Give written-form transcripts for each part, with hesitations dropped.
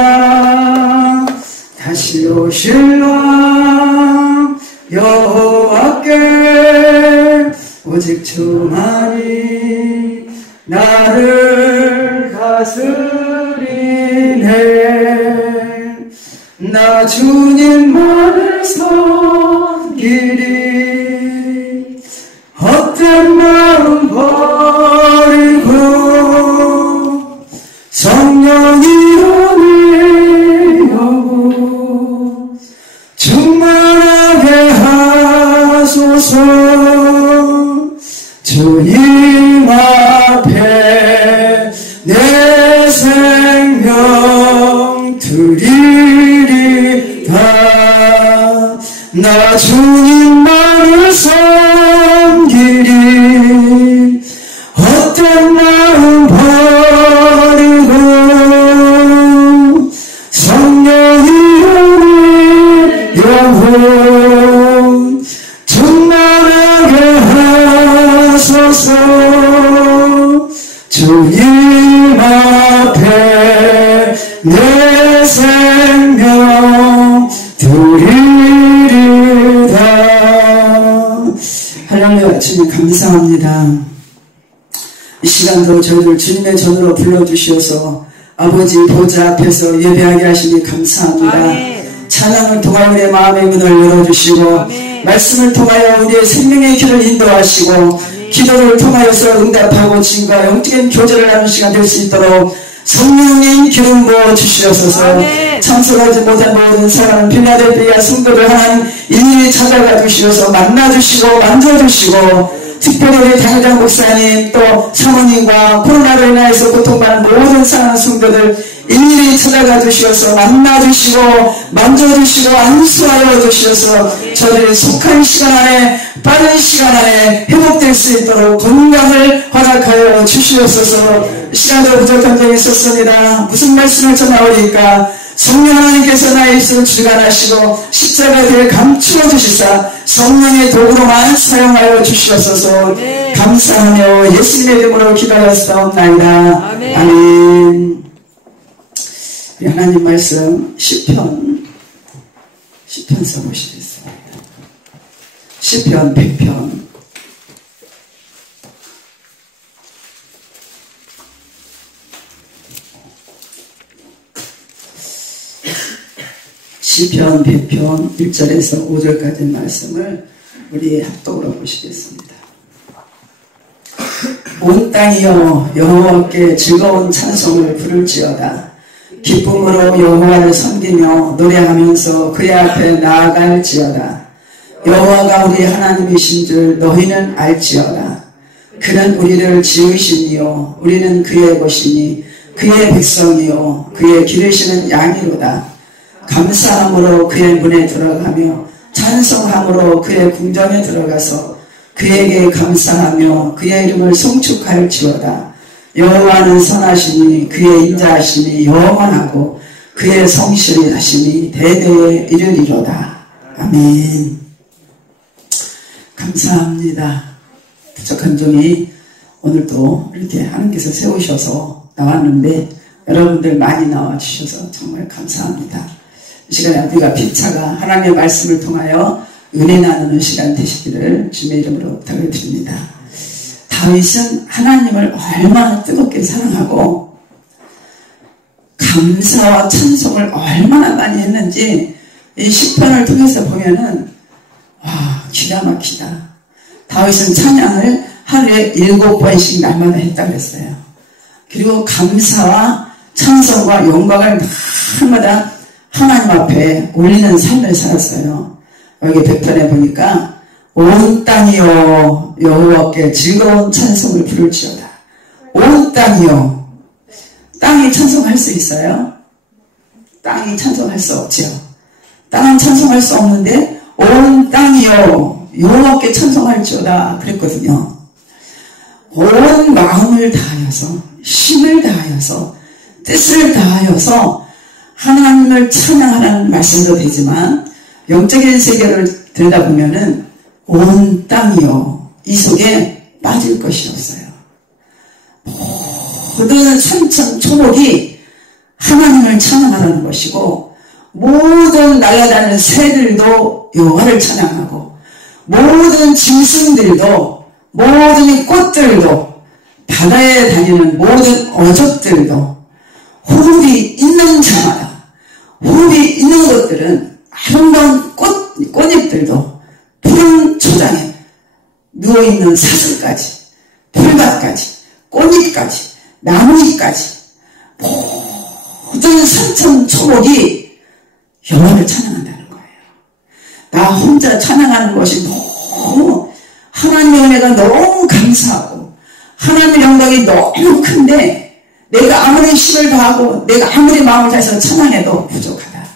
나아가 다시 오실 왕 여호와께 오직 주만이 나를 다스리네. 나 주님만을 섬기리. 헛된 마음 버리고 성령이여 내 영혼 충만하게 하소서. 주님 앞에 내 생명 드리리다. 나 주님만을 섬기리. 헛된 마음 버리고 성령이여 내 영혼 충만하게 하소서. 주님 앞에 내 생명 드리리다. 할렐루야. 주님 감사합니다. 이 시간도 저희를 주님의 전으로 불러주시어서 아버지 보좌 앞에서 예배하게 하시니 감사합니다. 아멘. 찬양을 통하여 우리의 마음의 문을 열어주시고 아멘. 말씀을 통하여 우리의 생명의 길을 인도하시고 아멘. 기도를 통하여서 응답하고 주님과 영적인 교제를 하는 시간 될 수 있도록 성령님 기름 부어 주시옵소서. 참석하지 못한 모든 사람 빌라델피아 성도를 하나님 일일이 찾아가 주시어서 만나주시고 만져주시고, 특별히 우리 당회장 목사님 또 사모님과 코로나로 인하여서 고통받는 모든 사랑하는 성도들 일일이 찾아가 주시어서 만나주시고 만져주시고 안수하여 주시어서 저들이 속한 시간 안에 빠른 시간 안에 회복될 수 있도록 건강을 허락하여 주시옵소서. 시간도 부족한 점이 있었습니다. 무슨 말씀을 전하오리까? 성령 하나님께서 나의 입술을 주관하시고 십자가에 감추어 주시사 성령의 도구로만 사용하여 주시옵소서. 네. 감사하며 예수님의 이름으로 기도하였사옵나이다. 아멘. 아멘. 우리 하나님 말씀 시편 써보시겠습니다. 시편 100편 시편 100편 1절에서 5절까지 말씀을 우리 합독으로 보시겠습니다. 온 땅이여 여호와께 즐거운 찬송을 부를지어다. 기쁨으로 여호와를 섬기며 노래하면서 그의 앞에 나아갈지어다. 여호와가 우리 하나님이신 줄 너희는 알지어다. 그는 우리를 지으시니요 우리는 그의 것이니 그의 백성이요 그의 기르시는 양이로다. 감사함으로 그의 문에 들어가며 찬송함으로 그의 궁전에 들어가서 그에게 감사하며 그의 이름을 송축할지어다. 여호와는 선하시니 그의 인자하심이 영원하고 그의 성실히 하심이 대대에 이르리로다. 아멘. 감사합니다. 부족한 종이 오늘도 이렇게 하나님께서 세우셔서 나왔는데 여러분들 많이 나와주셔서 정말 감사합니다. 이 시간에 우리가 피차가 하나님의 말씀을 통하여 은혜 나누는 시간 되시기를 주님의 이름으로 부탁을 드립니다. 다윗은 하나님을 얼마나 뜨겁게 사랑하고 감사와 찬송을 얼마나 많이 했는지 이 시편을 통해서 보면은 와 기가 막히다. 다윗은 찬양을 하루에 7번씩 날마다 했다고 했어요. 그리고 감사와 찬송과 영광을 날마다 하나님 앞에 올리는 삶을 살았어요. 여기 100편에 보니까 온 땅이여 여호와께 즐거운 찬송을 부를지어다. 온 땅이여. 땅이 찬송할 수 있어요? 땅이 찬송할 수 없죠. 땅은 찬송할 수 없는데 온 땅이여 여호와께 찬송할지어다 그랬거든요. 온 마음을 다하여서 힘을 다하여서 뜻을 다하여서 하나님을 찬양하라는 말씀도 되지만 영적인 세계를 들여다보면은 온 땅이요 이 속에 빠질 것이 없어요. 모든 산천 초목이 하나님을 찬양하라는 것이고, 모든 날아다니는 새들도 여호와를 찬양하고, 모든 짐승들도, 모든 꽃들도, 바다에 다니는 모든 어족들도, 호흡이 있는 자마다, 호흡이 있는 것들은 아름다운 꽃잎들도, 푸른 초장에 누워있는 사슴까지, 풀밭까지, 꽃잎까지, 나무잎까지, 모든 산천초목이 여호와를 찬양한다는 거예요. 나 혼자 찬양하는 것이 너무, 하나님의 은혜가 너무 감사하고, 하나님의 영광이 너무 큰데, 내가 아무리 힘을 다하고, 내가 아무리 마음을 다해서 찬양해도 부족하다.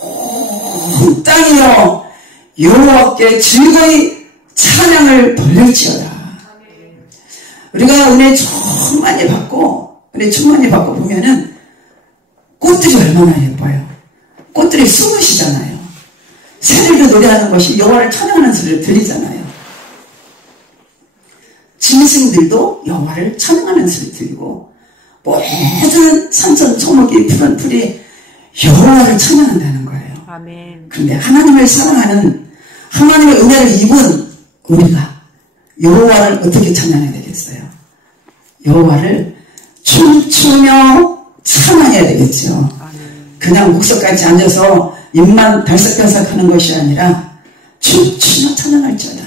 온 땅이여, 여호와께 즐거이 찬양을 돌릴지어다. 우리가 은혜 충만히 받고 보면은 꽃들이 얼마나 예뻐요. 꽃들이 숨으시잖아요. 새들도 노래하는 것이 여호와를 찬양하는 소리를 들리잖아요. 짐승들도 여호와를 찬양하는 소리를 들리고, 모든 산천초목이 푸른 풀이 여호와를 찬양한다는 거예요. 아멘. 그런데 하나님을 사랑하는, 하나님의 은혜를 입은 우리가 여호와를 어떻게 찬양해야 되겠어요? 여호와를 춤추며 찬양해야 되겠죠. 그냥 묵석같이 앉아서 입만 달싹달싹 하는 것이 아니라 춤추며 찬양할지어다.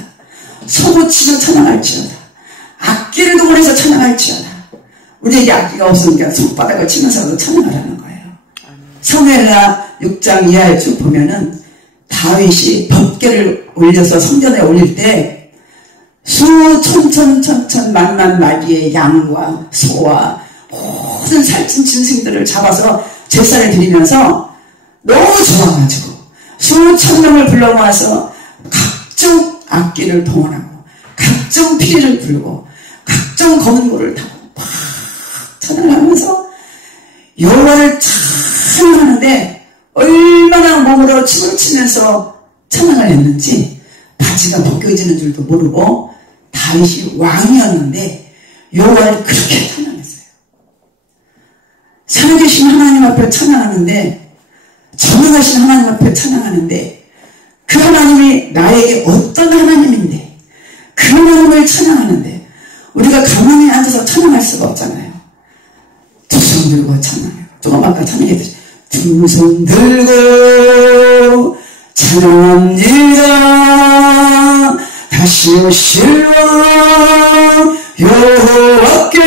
소고치며 찬양할지어다. 악기를 동원해서 찬양할지어다. 우리에게 악기가 없으니까 손바닥을 치면서도 찬양하라는 거예요. 사무엘하 6장 이하에 쭉 보면은 다윗이 법궤를 올려서 성전에 올릴 때 수천천 만만 마리의 양과 소와 모든 살찐 짐승들을 잡아서 제사를 드리면서 너무 좋아가지고 수천 명을 불러 모아서 각종 악기를 동원하고 각종 피리를 불고 각종 검은 고를 타고 막 찬양하면서 여호와를 찬양하는데 얼마나 몸으로 춤을 추면서 찬양을 했는지 바지가 벗겨지는 줄도 모르고 다윗이 왕이었는데 여호와를 그렇게 찬양했어요. 살아계신 하나님 앞에 찬양하는데, 전능하신 하나님 앞에 찬양하는데, 그 하나님이 나에게 어떤 하나님인데 그 하나님을 찬양하는데 우리가 가만히 앉아서 찬양할 수가 없잖아요. 두 손 들고 찬양해요. 조금 아까 찬양했듯이 두 손 들고 찬양합니다. 다시 오실 왕 여호와께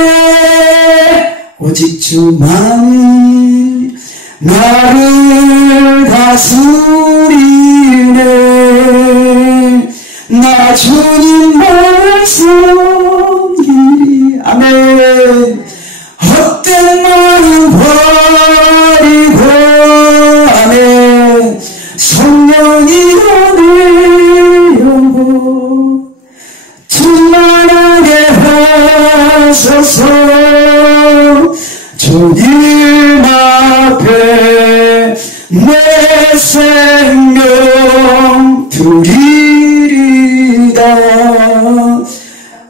오직 주만 나를 다스리네. 나 주님만 섬기리. 아멘. 헛된 마음 버리고 아멘. 성령이여 내 영혼 충만하게 하소서. 주님 앞에 내 생명 드리리다.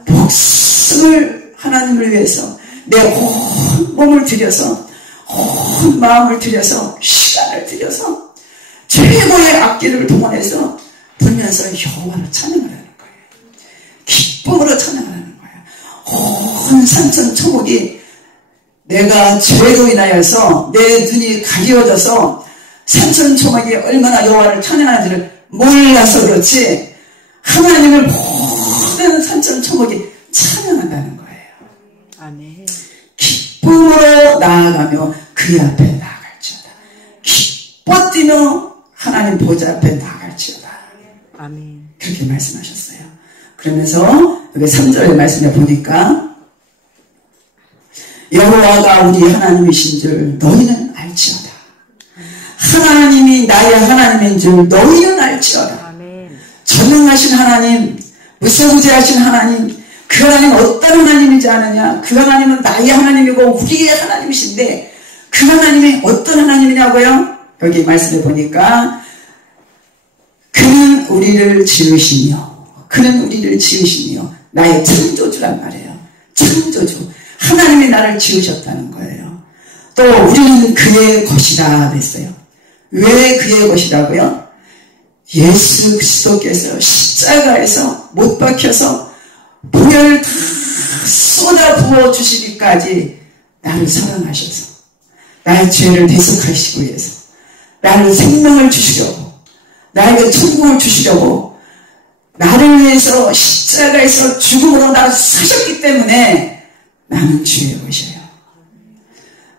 목숨을 하나님을 위해서 내 온 몸을 들여서 온 마음을 들여서 시간을 들여서 최고의 악기를 동원해서 불면서 여호와를 찬양하라는 거예요. 기쁨으로 찬양하라는 거예요. 온 산천초목이 내가 죄로 인하여서 내 눈이 가리워져서 산천초목이 얼마나 여호와를 찬양하는지를 몰라서 그렇지 하나님을 모든 산천초목이 찬양한다는 거예요. 아멘. 기쁨으로 나아가며 그 앞에 나아갈지어다. 기뻐 뛰며 하나님 보좌 앞에 나아갈지어다. 아멘. 그렇게 말씀하셨어요. 그러면서 여기 3절의 말씀에 보니까 여호와가 우리 하나님이신 줄 너희는 알지어다. 하나님이 나의 하나님인 줄 너희는 알지어다. 아멘. 전능하신 하나님, 무소부재하신 하나님, 그 하나님 어떤 하나님이지 아느냐? 그 하나님은 나의 하나님이고 우리의 하나님이신데 그 하나님이 어떤 하나님이냐고요? 여기 말씀해 보니까 그는 우리를 지으시며 나의 창조주란 말이에요. 창조주. 하나님이 나를 지으셨다는 거예요. 또 우리는 그의 것이다 그랬어요. 왜 그의 것이라고요? 예수 그리스도께서 십자가에서 못 박혀서 보혈을 다 쏟아 부어 주시기까지 나를 사랑하셔서 나의 죄를 대속하시기 위해서 나를 생명을 주시려고 나에게 천국을 주시려고 나를 위해서 십자가에서 죽음으로 나를 사셨기 때문에 나는 주의 것이에요.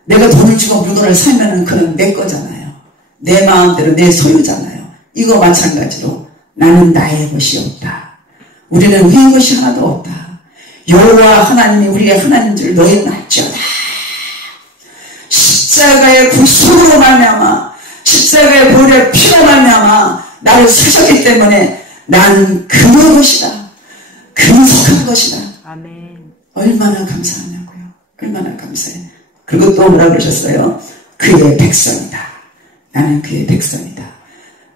내가 돈을 주고 물건을 사면 그건 내 거잖아요. 내 마음대로 내 소유잖아요. 이거 마찬가지로 나는 나의 것이 없다. 우리는 우리의 것이 하나도 없다. 여호와 하나님이 우리의 하나님인 줄 너희는 알지어다. 십자가의 구속으로 말미암아 십자가의 보혈의 피로 말미암아 나를 사셨기 때문에 나는 그의 것이다. 근속한 것이다. 아멘. 얼마나 감사하냐고요. 얼마나 감사해. 그리고 또 뭐라 그러셨어요? 그의 백성이다. 나는 그의 백성이다.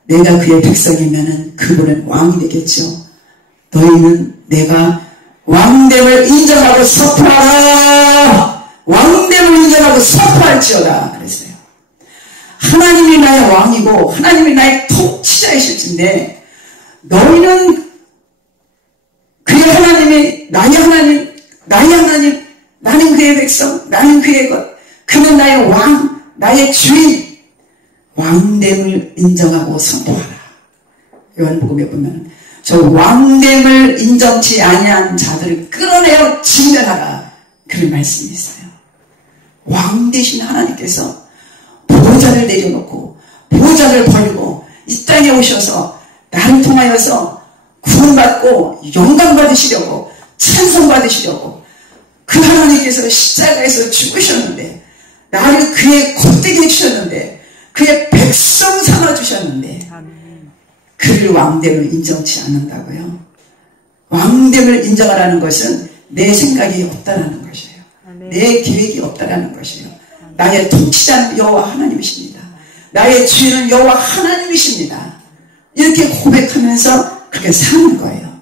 내가 그의 백성이면은 그분은 왕이 되겠죠. 너희는 내가 왕됨을 인정하고 선포하라. 왕됨을 인정하고 선포할지어다. 그랬어요. 하나님이 나의 왕이고 하나님이 나의 통치자이실진데 너희는 그의 하나님이 나의 하나님, 나는 그의 백성, 나는 그의 것, 그는 나의 왕, 나의 주인, 왕됨을 인정하고 선포하라. 요한복음에 보면 저 왕됨을 인정치 아니한 자들을 끌어내어 진멸하라. 그런 말씀이 있어요. 왕 되신 하나님께서 보좌를 내려놓고 보좌를 버리고 이 땅에 오셔서 나를 통하여서 구원받고 영광 받으시려고 찬송 받으시려고 그 하나님께서 십자가에서 죽으셨는데 나를 그의 콧대기에 주셨는데 그의 백성 삼아주셨는데 그를 왕됨을 인정치 않는다고요. 왕됨을 인정하라는 것은 내 생각이 없다라는 것이에요. 내 계획이 없다라는 것이에요. 나의 통치자는 여호와 하나님이십니다. 나의 주인은 여호와 하나님이십니다. 이렇게 고백하면서 그렇게 사는 거예요.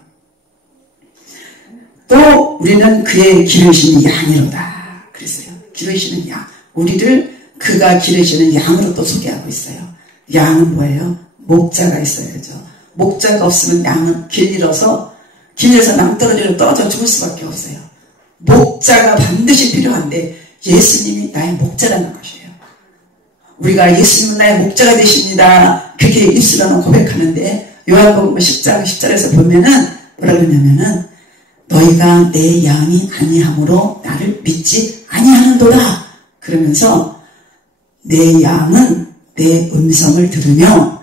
또 우리는 그의 기르시는 양이로다 그랬어요. 기르시는 양. 우리를 그가 기르시는 양으로 또 소개하고 있어요. 양은 뭐예요? 목자가 있어야죠. 목자가 없으면 양은 길러서 낭떠러지로 떨어져 죽을 수밖에 없어요. 목자가 반드시 필요한데 예수님이 나의 목자라는 것이에요. 우리가 예수님은 나의 목자가 되십니다. 그렇게 입술로는 고백하는데 요한복음 10장 10절에서 보면은 뭐라 그러냐면은 너희가 내 양이 아니함으로 나를 믿지 아니하는도다. 그러면서 내 양은 내 음성을 들으며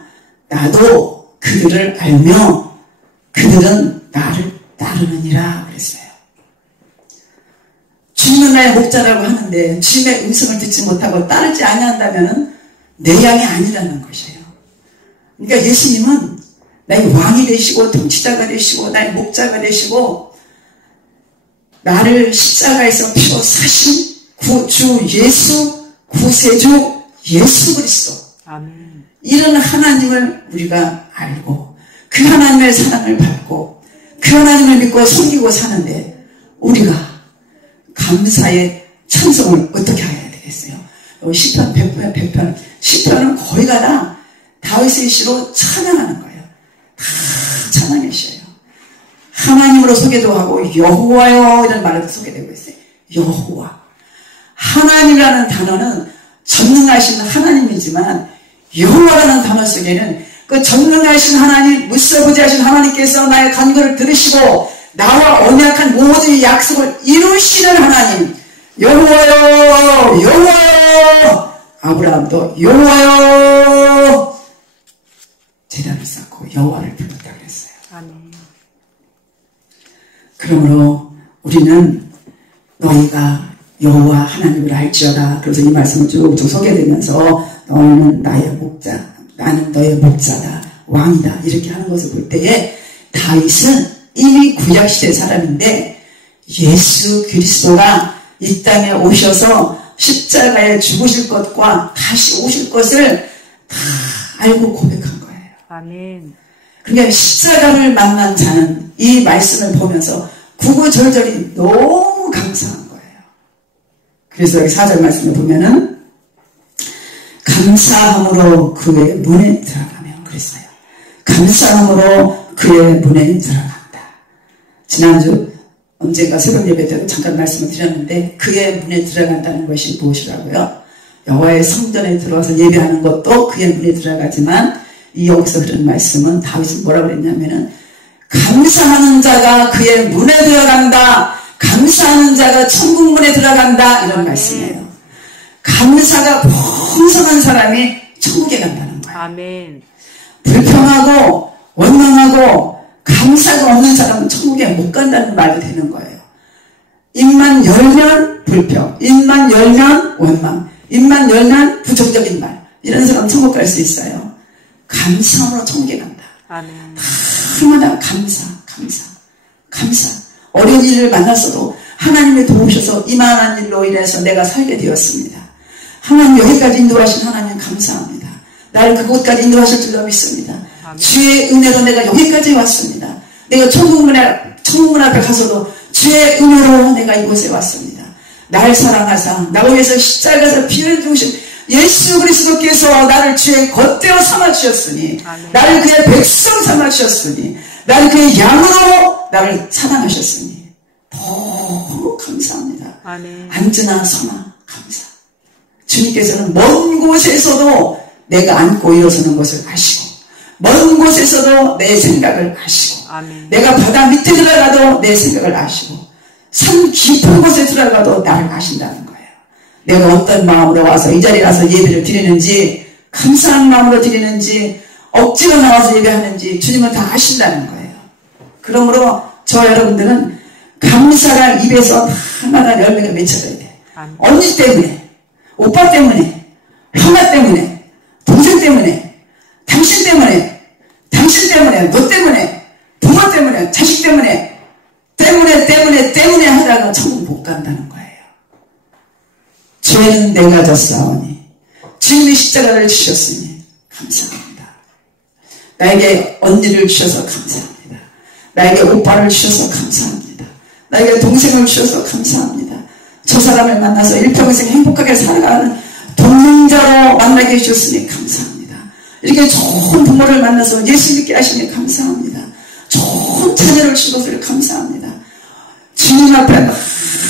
나도 그들을 알며 그들은 나를 따르느니라 그랬어요. 주님은 나의 목자라고 하는데 주님의 음성을 듣지 못하고 따르지 아니한다면 내 양이 아니라는 것이에요. 그러니까 예수님은 나의 왕이 되시고 통치자가 되시고 나의 목자가 되시고 나를 십자가에서 피로 사신 구주 예수 구세주 예수 그리스도 아멘. 이런 하나님을 우리가 알고 그 하나님의 사랑을 받고 그 하나님을 믿고 섬기고 사는데 우리가 감사의 찬송을 어떻게 해야 되겠어요? 시편 100편 시편은 거의 다 다윗의 시로 찬양하는 거예요. 다 찬양의 시예요. 하나님으로 소개도 하고 여호와여 이런 말로 소개되고 있어요. 여호와. 하나님이라는 단어는 전능하신 하나님이지만 여호와라는 단어 속에는 그 전능하신 하나님, 무서부지하신 하나님께서 나의 간구를 들으시고 나와 언약한 모든 약속을 이루시는 하나님, 여호와여, 여호와여. 아브라함도 여호와여 제단을 쌓고 여호와를 불렀다 그랬어요. 아멘. 그러므로 우리는 너희가 여호와 하나님을 알지어다. 그래서 이 말씀을 쭉 소개되면서 너는 나의 목자, 나는 너의 목자다, 왕이다 이렇게 하는 것을 볼 때에 다윗은 이미 구약시대 사람인데 예수 그리스도가 이 땅에 오셔서 십자가에 죽으실 것과 다시 오실 것을 다 알고 고백한 거예요. 아멘. 그러니까 십자가를 만난 자는 이 말씀을 보면서 구구절절이 너무 감사한 거예요. 그래서 여기 4절 말씀을 보면은 감사함으로 그의 문에 들어가면 그랬어요. 감사함으로 그의 문에 들어간다. 지난주 언젠가 새벽 예배 때 잠깐 말씀을 드렸는데 그의 문에 들어간다는 것이 무엇이라고요? 여호와의 성전에 들어와서 예배하는 것도 그의 문에 들어가지만 이 여기서 그런 말씀은 다윗은 뭐라고 그랬냐면은 감사하는 자가 그의 문에 들어간다. 감사하는 자가 천국 문에 들어간다. 이런 말씀이에요. 감사가 풍성한 사람이 천국에 간다는 거예요. 아멘. 불평하고 원망하고 감사가 없는 사람은 천국에 못 간다는 말도 되는 거예요. 입만 열면 불평, 입만 열면 원망, 입만 열면 부정적인 말. 이런 사람 천국 갈 수 있어요. 감사함으로 천국에 간다. 아멘. 얼마나 감사. 어려운 일을 만났어도 하나님이 도우셔서 이만한 일로 인해서 내가 살게 되었습니다. 하나님 여기까지 인도하신 하나님 감사합니다. 나를 그곳까지 인도하실 줄로 믿습니다. 아멘. 주의 은혜로 내가 여기까지 왔습니다. 내가 천국문 앞에 가서도 주의 은혜로 내가 이곳에 왔습니다. 날 사랑하사 나를 위해서 십자가에서 피를 주신 예수 그리스도께서 나를 주의 겉대어 삼아주셨으니 아멘. 나를 그의 백성 삼아주셨으니 나를 그의 양으로 나를 사랑하셨으니 너무 감사합니다. 아멘. 앉으나 서나 감사. 주님께서는 먼 곳에서도 내가 앉고 일어서는 것을 아시고 먼 곳에서도 내 생각을 아시고 아멘. 내가 바다 밑에 들어가도 내 생각을 아시고 산 깊은 곳에 들어가도 나를 아신다는 거예요. 내가 어떤 마음으로 와서 이 자리에 와서 예배를 드리는지 감사한 마음으로 드리는지 억지로 나와서 예배하는지 주님은 다 아신다는 거예요. 그러므로 저 여러분들은 감사가 입에서 하나가 열매가 맺혀져야 돼요. 언니 때문에, 오빠 때문에, 형아 때문에, 동생 때문에, 당신 때문에, 너 때문에, 부모 때문에, 자식 때문에 하다가 천국 못 간다는 거예요. 죄는 내가 졌사오니 주님이 십자가를 주셨으니 감사합니다. 나에게 언니를 주셔서 감사합니다. 나에게 오빠를 주셔서 감사합니다. 나에게 동생을 주셔서 감사합니다. 저 사람을 만나서 일평생 행복하게 살아가는 동행자로 만나게 해주셨으니 감사합니다. 이렇게 좋은 부모를 만나서 예수 믿게 하시니 감사합니다. 좋은 자녀를 주신 것을 감사합니다. 주님 앞에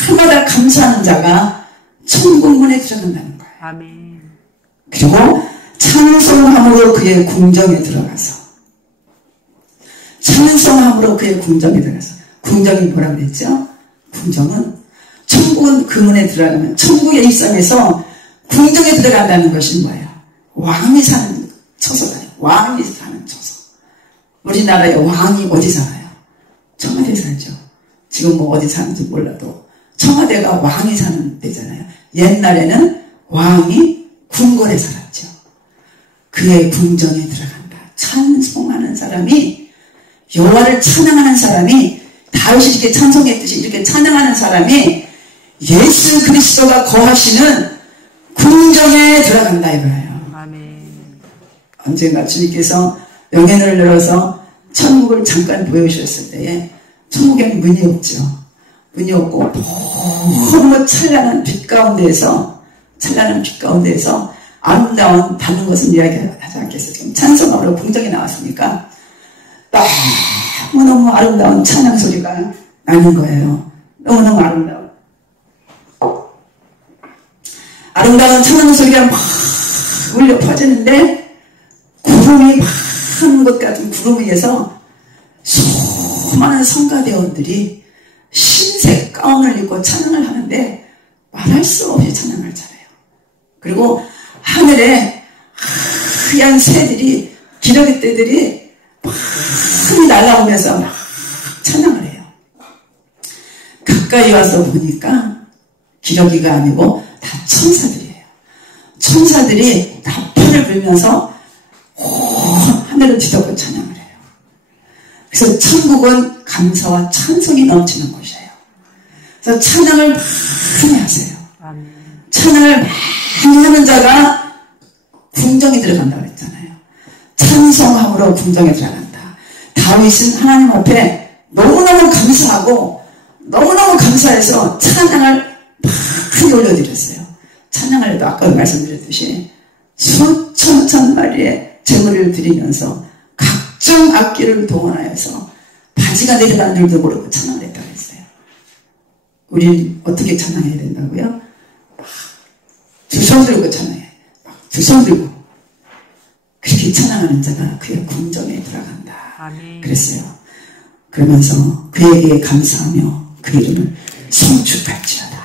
날마다 감사하는 자가 천국문에 들어간다는 거예요. 아멘. 그리고 찬송함으로 그의 궁정에 들어가서 찬송함으로 그의 궁정에 들어가서 궁정이 뭐라고 그랬죠? 궁정은 천국은 그 문에 들어가면 천국의 입장에서 궁정에 들어간다는 것이 뭐예요? 왕이 사는 처소다. 왕이 사는 처소. 우리나라의 왕이 어디 살아요? 청와대에 살죠. 지금 뭐 어디 사는지 몰라도 청와대가 왕이 사는 데잖아요. 옛날에는 왕이 궁궐에 살았죠. 그의 궁정에 들어간다. 찬송하는 사람이 여호와를 찬양하는 사람이 다윗이 이렇게 찬송했듯이 이렇게 찬양하는 사람이 예수 그리스도가 거하시는 궁정에 들어간다 이거예요. 아멘. 언젠가 주님께서 영현을 열어서 천국을 잠깐 보여주셨을 때에 천국에는 문이 없죠. 문이 없고 너무 찬란한 빛 가운데에서 아름다운 다른 것은 이야기하지 않겠어요. 지금 찬송하러 궁정에 나왔으니까 너무너무 아름다운 찬양 소리가 나는 거예요. 너무너무 아름다운 찬양 소리가 막 울려 퍼지는데 구름이 많은 것 같은 구름 위에서 수많은 성가대원들이 흰색 가운을 입고 찬양을 하는데 말할 수 없이 찬양을 잘해요. 그리고 하늘에 하얀 새들이 기러기 떼들이 많이 날아오면서 막 찬양을 해요. 가까이 와서 보니까 기러기가 아니고 다 천사들이에요. 천사들이 나팔을 불면서 하늘을 뒤덮고 찬양을 해요. 그래서 천국은 감사와 찬송이 넘치는 곳이에요. 그래서 찬양을 많이 하세요. 찬양을 많이 하는 자가 궁정에 들어간다고 했잖아요. 찬송함으로 궁정에 들어간다. 다윗은 하나님 앞에 너무너무 감사하고 너무너무 감사해서 찬양을 많이 올려드렸어요. 찬양을 해도 아까 말씀드렸듯이 수천 마리의 제물을 드리면서 각종 악기를 동원하여서 바지가 내려가는 줄도 모르고 찬양을 했다고 했어요. 우린 어떻게 찬양해야 된다고요? 두 손 들고 찬양해. 두 손 들고. 그렇게 찬양하는 자가 그의 궁정에 들어간다. 아멘. 그랬어요. 그러면서 그에게 감사하며 그 이름을 송축할지어다.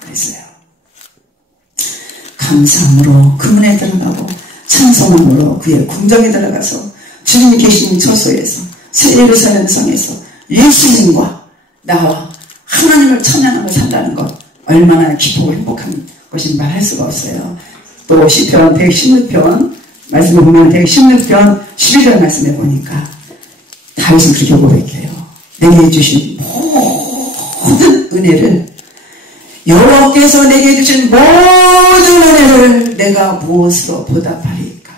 그랬어요. 감사함으로 그 문에 들어가고 찬송함으로 그의 궁정에 들어가서 주님이 계신 처소에서 새 예루살렘 성에서 예수님과 나와 하나님을 찬양하며 산다는 것 얼마나 기쁘고 행복한 것인지 말할 수가 없어요. 또 시편 116편 말씀에 보면 116편 11절 말씀에 보니까 다윗은 그렇게 고백해요. 내게 주신 모든 은혜를 여호와께서 내게 주신 모든 은혜를 내가 무엇으로 보답하리까?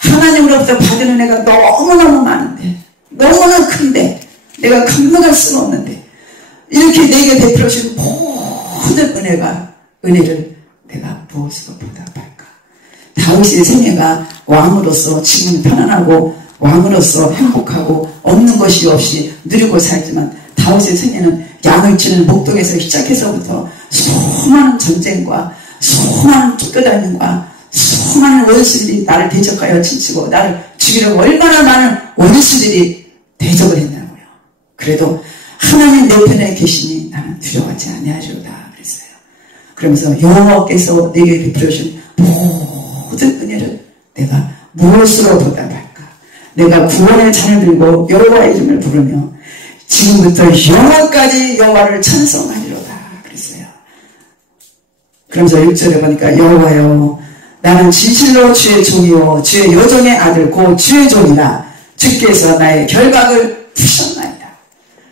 하나님으로부터 받은 은혜가 너무너무 많은데 너무나 큰데 내가 감당할 수가 없는데 이렇게 내게 베풀어 주신 모든 은혜를 내가 무엇으로 보답할까? 다윗의 생애가 왕으로서 지금 편안하고 왕으로서 행복하고 없는 것이 없이 누리고 살지만 다윗의 생애는 양을 치는 목동에서 시작해서부터 수많은 전쟁과 수많은 쫓겨다님과 수많은 원수들이 나를 대적하여 치치고 나를 죽이려고 얼마나 많은 원수들이 대적을 했냐고요. 그래도 하나님 내 편에 계시니 나는 두려워하지 아니하리로다 그랬어요. 그러면서 여호와께서 내게 베풀어 주신 모든 은혜를 내가 무엇으로 보답할까? 내가 구원의 잔을 들고 여호와의 이름을 부르며 지금부터 영원까지 여호와를 찬송하리로다 그랬어요. 그러면서 6절에 보니까 여호와여 나는 진실로 주의 종이요 주의 여종의 아들 곧 주의 종이라 주께서 나의 결박을 푸셨나이다.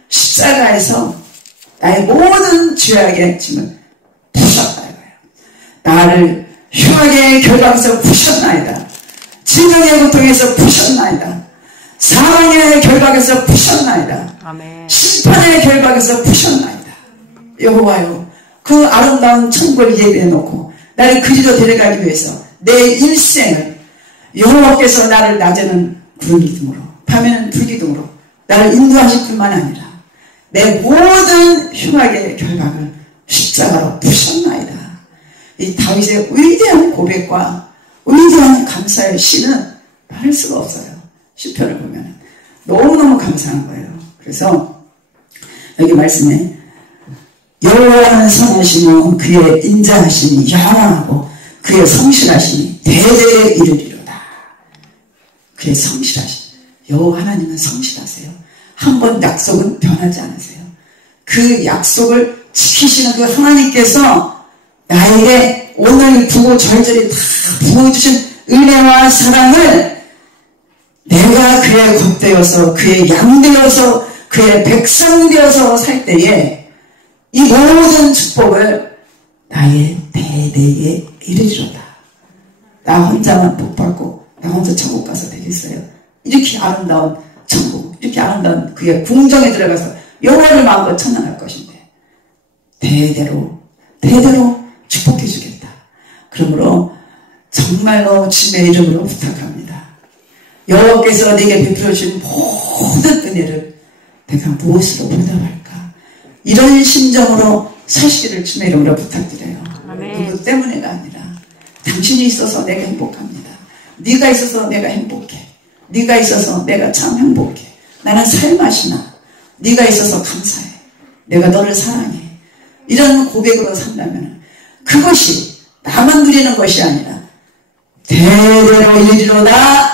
십자가에서 나의 모든 죄악의 짐을 푸셨다 이거예요. 나를 흉악의 결박에서 푸셨나이다. 진정의 고통에서 푸셨나이다. 사랑의 결박에서 푸셨나이다. 아멘. 심판의 결박에서 푸셨나이다. 여호와여 그 아름다운 천국을 예비해 놓고 나를 그리로 데려가기 위해서 내 일생을 여호와께서 나를 낮에는 구름 기둥으로 밤에는 불기둥으로 나를 인도하실 뿐만 아니라 내 모든 흉악의 결박을 십자가로 푸셨나이다. 이 다윗의 위대한 고백과 위대한 감사의 시는 말할 수가 없어요. 시편을 보면 너무너무 감사한 거예요. 그래서 여기 말씀에 여호와는 선하시며 그의 인자하심이 영원하고 그의 성실하심이 대대에 이르리로다. 그의 성실하심. 여호와 하나님은 성실하세요. 한 번 약속은 변하지 않으세요. 그 약속을 지키시는 그 하나님께서 나에게 오늘 부고절절히 다 부어주신 은혜와 사랑을 내가 그의 겉되어서 그의 양되어서 그의 백성 되어서 살 때에 이 모든 축복을 나의 대대에 이르리로다. 나 혼자만 복 받고 나 혼자 천국 가서 되겠어요? 이렇게 아름다운 천국, 이렇게 아름다운 그의 궁정에 들어가서 여호와를 마음껏 찬양할 것인데 대대로 축복해 주겠다. 그러므로 정말로 주님의 이름으로 부탁합니다. 여호와께서 내게 베풀어 주신 모든 은혜를 내가 무엇으로 보답할까? 이런 심정으로 사시기를 주님의 이름으로 부탁드려요. 아멘. 누구 때문에가 아니라 당신이 있어서 내가 행복합니다. 네가 있어서 내가 행복해. 네가 있어서 내가 참 행복해. 나는 살맛이 나. 네가 있어서 감사해. 내가 너를 사랑해. 이런 고백으로 산다면 그것이 나만 누리는 것이 아니라 대대로 이르리로다.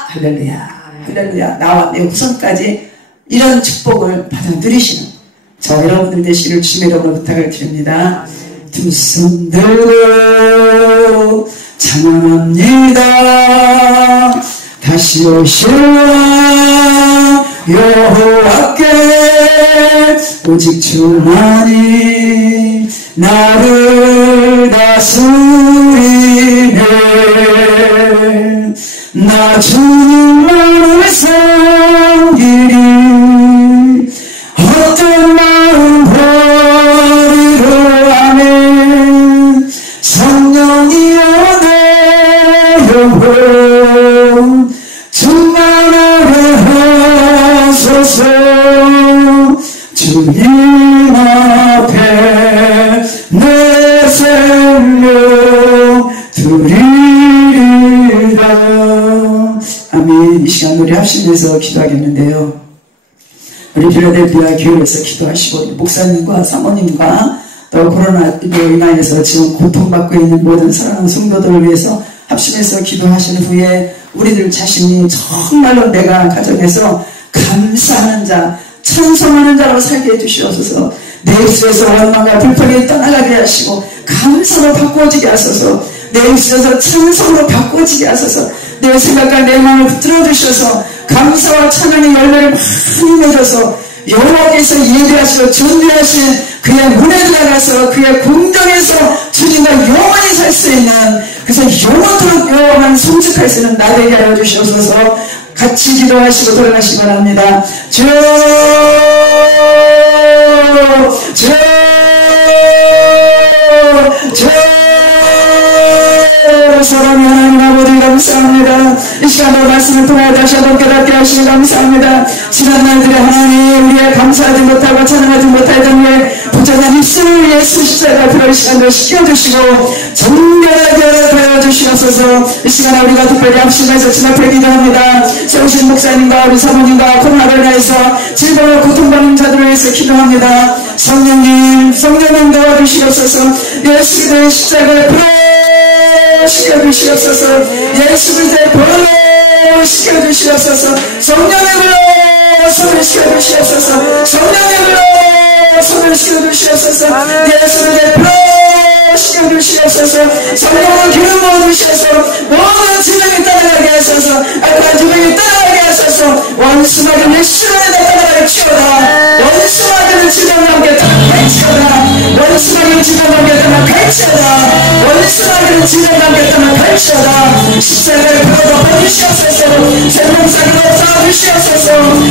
할렐루야. 할렐루야. 나와 내 후손까지 이런 축복을 받아 누리시는 저 여러분들 되시기를 주님의 이름으로 부탁을 드립니다. 두 손 들고 찬양합니다. 다시 오실 여호와께 오직 주만이 나를 다스리네. 나 주님만을 섬기리 어떤 마음 버리러 하네. 성령이여 내 충만하게 하소서. 주님 앞에 내 생명 드리리라. 아멘. 이 시간 우리 합심해서 기도하겠는데요. 우리 필라델피아 교회에서 기도하시고 목사님과 사모님과 또 코로나로 인하여서 지금 고통받고 있는 모든 사랑하는 성도들을 위해서 합심해서 기도하시는 후에 우리들 자신이 정말로 내가 가정에서 감사하는 자, 찬송하는 자로 살게 해주시옵소서. 내 입술에서 원망과 불평이 떠나가게 하시고 감사로 바꿔지게 하소서. 내 입술에서 찬송으로 바꿔지게 하소서. 내 생각과 내 마음을 붙들어 주셔서 감사와 찬양의 열매를 많이 맺어서 여호와께서 예배하시고 존귀하신 그의 문에 들어가서 그의 궁정에서 주님과 영원히 살 수 있는, 그래서 영원토록 영원한 성직할 수 있는 나 되게 하여 주시옵소서. 같이 기도하시고 돌아가시기 바랍니다. 주 사랑의 하나님 아버지 감사합니다. 이 시간도 말씀을 통하여 다시 한번 깨닫게 하시니 감사합니다. 지난 날들에 하나님 우리가 감사하지 못하고 찬양하지 못하던 후에 부정한 입술을 예수 십자가 필요한 시간을 시켜주시고 정결하게 되어 주시옵소서. 이 시간에 우리가 특별히 합심해서 주 앞에 기도합니다. 세우신 목사님과 우리 사모님과 코로나로 인해서 즐거워 고통받는 자들을 위해서 기도합니다. 성령님 도와주시옵소서. 예수 그리스도의 십자가를 시켜주시옵소서. 예수 그리스도의 벌을 시켜주시옵소서. 성령의 불로 손을 시켜주시옵소서. 성령의 불로 손을 시켜주시옵소서. 예수 그리스도의 불로 시켜주시옵소서. 성령의 기름 부어주셔서 모든 지명이 따라가게 하소서. 악한 지명이 따라가게 하소서. 원수막은 예수를 나타나게 치워라. 원수막은 지명과 함께 따라갈지어다. 원수막은 지명과 함께 따라갈지어다. 원수막은 지명과 함께 따라갈지어다. 십자가의 불로 덮어주시옵소서. 생명사기로 쌓아주시옵소서.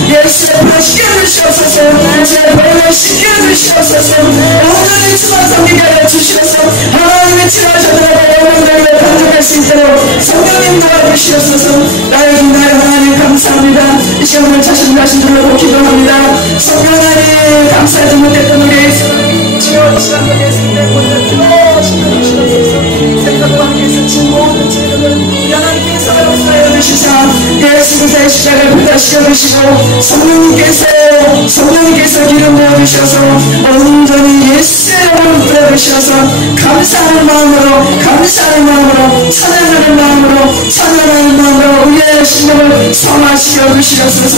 예수의 불로 시켜주시옵소서. 제 벌을 시켜주시옵소서. 온전히 주만 섬기게 하여 주시옵소서. 하나님의 치료하셔더라도 영광을 감독할 수 있도록 성령님 도와주시옵소서. 나의 하나님 감사합니다. 이 시간을 자신과 신들로 기도합니다. 성령 하나님 감사하지 못했던 우리의 지원 시간을 예수님의 본을 들어주시옵소서. 생각과 함께해서 진 모든 죄들을 우리 하나님께서 용서하여 주시사 예수 그리스도의 십자가를 부탁시켜 주시고 성령님께서 기름 부어주셔서 온전히 예수의 영을 부어주셔서 감사하는 마음으로 찬양하는 마음으로 우리의 심령을 성화시켜 주시옵소서.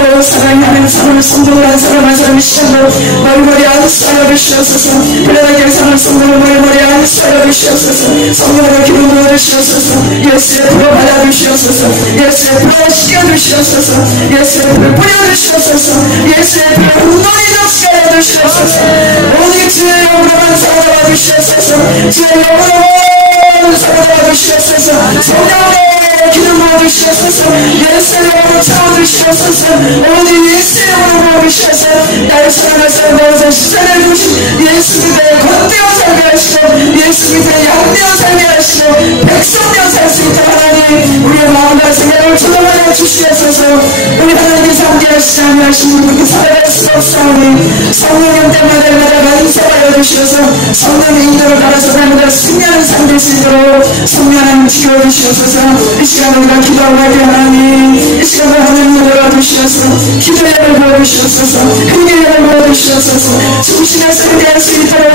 오 사랑하는 사람을 성도한 사람 한 사람이 시작으로 머리머리 안수하여 주시옵소서. 필라델피아 사는 성도를 머리머리 안수하여 주시옵소서. 성령으로 기름 부어주시옵소서. 예수의 불을 받아주시옵소서. 예수의 불을 시켜주시옵소서. 예수의 불을 뿌려주시옵소서. 예수의 불을 온전히 적시하여 주시옵소서. 오직 주의 영으로만 사랑하여 주시옵소서. 주의 영으로만 사랑하여 주시옵소서. 성령으로 기름 부어주시옵소서. 예수의 영으로 채워주시옵소서. 오직 예수의 영으로 부어주시옵소서. 나를 사랑하사 너에서 십자가를 주신 예수 그리스도의 권되어 살게 하시고 예수 그리스도의 양되어 살게 하시고 백성되어 살 수 있다. 하나님 우리의 마음과 생각을 조정하여 주시옵소서. 우리 하나님께서 함께 하시지 않으시는 분께 살아갈 수 없사오니 성령님 때마다 인사하여 주시옵소서. 성령의 인도를 따라서 날마다 승리하는 삶 될 수 있도록 성령을 지켜주시옵소서. 이 시간 우리가 기도하고 할때 하나님 이 시간을 하나님을 열어주시옵소서. 기도의 영을 부어주시옵소서. 흥의 영을 부어주시옵소서. 중심에서 흥할 수 있도록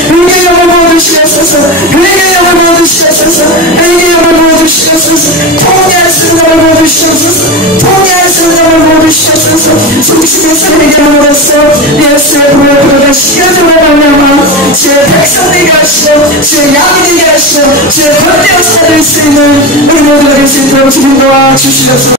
흥의 영을 부어주시옵소서. 흥의 영을 부어주시옵소서. 흥의 영을 부어주시옵소서. 통쾌할 수 있는 영을 부어주시옵소서. 통쾌할 수 있는 영을 부어주시옵소서. 중심에서 흥의 영으로서 예수의 불을 불어다 시켜주는 말미암아 주의 백성되게 하시고 주의 양이 되게 하시고 주의 권되어 살릴 수 있는 우리 모두가 될 수 있도록 주님 도와주시옵소서.